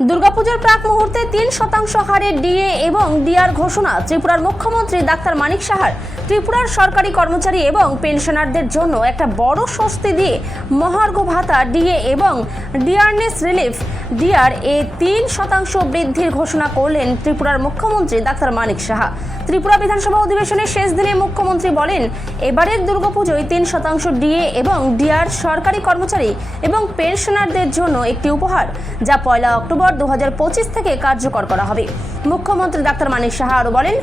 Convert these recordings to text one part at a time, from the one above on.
দুর্গাপুজোর প্রাক মুহূর্তে তিন শতাংশ হারে ডিএ এবং ডিআর ঘোষণা, ত্রিপুরার মুখ্যমন্ত্রী ডাক্তার মানিক সাহার, ত্রিপুরার সরকারি কর্মচারী এবং পেনশনারদের জন্য একটা বড় স্বস্তি দিয়ে মহার্ঘ ভাতা, ডিএ এবং ডিআরনেস রিলিফ, ডিআর এ তিন শতাংশ বৃদ্ধির ঘোষণা করলেন ত্রিপুরার মুখ্যমন্ত্রী ডাক্তার মানিক সাহা। ত্রিপুরা বিধানসভা অধিবেশনের শেষ দিনে মুখ্যমন্ত্রী বলেন, এবারের দুর্গাপুজোয় তিন শতাংশ ডিএ এবং ডিআর সরকারি কর্মচারী এবং পেনশনারদের জন্য একটি উপহার, যা পয়লা অক্টোবর দু হাজার পঁচিশ থেকে কার্যকর করা হবে। মুখ্যমন্ত্রী ডাক্তার মানিক সাহা আরও বলেন,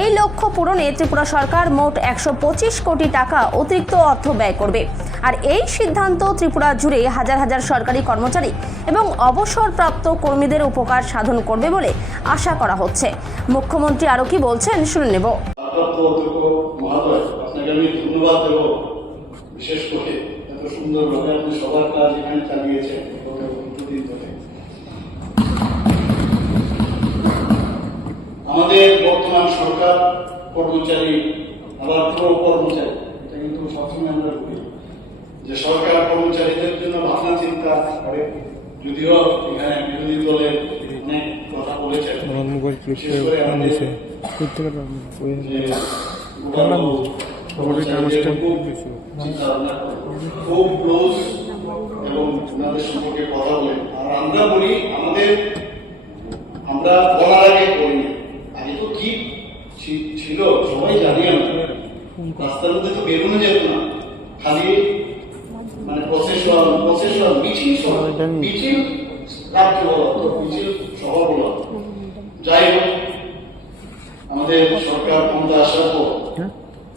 এই লক্ষ্য পূরণে ত্রিপুরা সরকার মোট একশো পঁচিশ কোটি টাকা অতিরিক্ত অর্থ ব্যয় করবে। আর এই সিদ্ধান্ত ত্রিপুরা জুড়ে হাজার হাজার সরকারি কর্মচারী এবং অবসরপ্রাপ্ত কর্মীদের উপকার সাধন করবে বলে আশা করা হচ্ছে। মুখ্যমন্ত্রী আরও কি বলছেন শুনে নেব। বিশেষ করে এত সুন্দরভাবে আপনি সবার কাজ এখানে চালিয়েছেন। আমাদের বর্তমান সরকার কর্মচারী পুরো কর্মচারী, এটা কিন্তু সবসময় আমরা বলি যে সরকার কর্মচারীদের জন্য ভাবনা চিন্তা করে, যদিও এখানে বিরোধী দলের আমার বলার। আগে তো কি ছি- ছিল সবাই জানি আমরা রাস্তার মধ্যে তো বেরোনো যেত না খালি মানে প্রসেশন প্রসেশন মিছিল মিছিল রাখতে বলা মিছিল সহ বলা। যাই হোক আমাদের সরকার ক্ষমতা আসার পর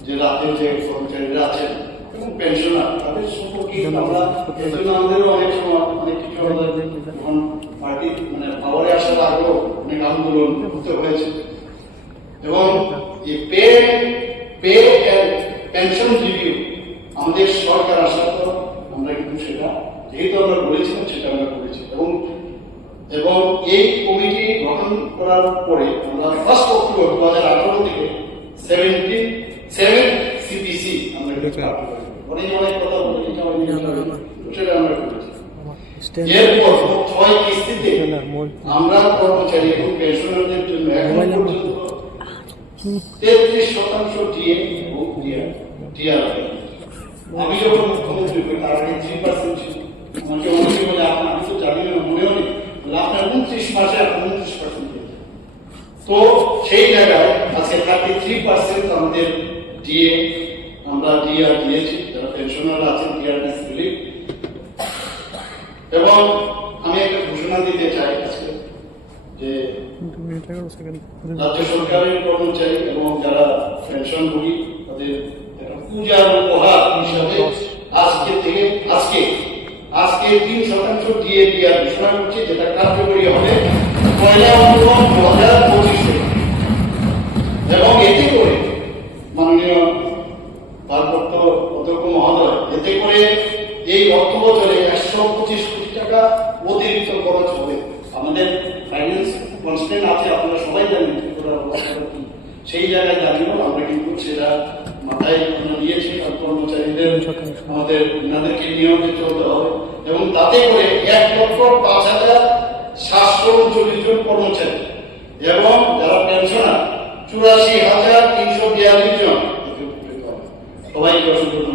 যে রাতে যে কর্মচারীরা আছেন এবং পেনশনার তাদের সম্পর্কে আমরা এই জন্য আমাদেরও অনেক সময় অনেক কিছু আমাদের যখন পার্টি মানে পাওয়ারে আসার আগেও অনেক আন্দোলন করতে হয়েছে। এবং এই পে পেনশন রিভিউ আমাদের সরকার আসার পর আমরা কিন্তু সেটা যেহেতু আমরা বলেছিলাম সেটা আমরা করেছি। এবং এবং এই কমিটি গঠন করার পরে আমরা ফার্স্ট অক্টোবর দু হাজার আঠারো থেকে সেভেন্টি সেভেন সিপিসি আমরা। অনেক অনেক কথা বলে সেটা আমরা করেছি। এরপর ছয় কিস্তিতে আমরা কর্মচারী এবং পেনশনারদের জন্য এখন পর্যন্ত তেত্রিশ শতাংশ ডিএ এবং ডিআর ডিআর আমি মুখ্যমন্ত্রী তার আগে থ্রি পার্সেন্ট ছিল। বলে আপনার আমি জানি না মনেও নেই। আপনার উনত্রিশ মাসে এখন উনত্রিশ পার্সেন্ট তো সেই জায়গায় আজকে থার্টি থ্রি পার্সেন্ট আমাদের ডিএ আমরা ডিআর দিয়েছি, যারা পেনশনার আছেন ডিআরএস রিলিফ এবং আমি একটা ঘোষণা দিতে চাই আজকে রাজ্য সরকারের কর্মচারী এবং যারা পেনশনভোগী তাদের একটা পূজার উপহার হিসাবে আজকে থেকে আজকে আজকে তিন শতাংশ ডিএ ডিআর ঘোষণা করছে যেটা কার্যকরী হবে পয়লা অক্টোবর দু হাজার পঁচিশে। এবং এতে করে মাননীয় ভারপ্রাপ্ত অধ্যক্ষ মহোদয়, এতে করে এই অর্থ বছরে একশো পঁচিশ কোটি টাকা অতিরিক্ত খরচ হবে। আমাদের ফাইন্যান্স কনস্ট্যান্ট আছে, আপনারা সবাই জানেন ত্রিপুরার অবস্থাটা কি। সেই জায়গায় দাঁড়িয়েও আমরা কিন্তু সেটা মাথায় নিয়েছি কর্মচারীদের, আমাদের, ওনাদেরকে নিয়মে চলতে হবে। এবং তাতে করে এক লক্ষ পাঁচ হাজার সাতশো উনচল্লিশ জন কর্মচারী এবং যারা পেনশনার, চুরাশি হাজার তিনশো বিয়াল্লিশ জন। সবাইকে অসংখ্য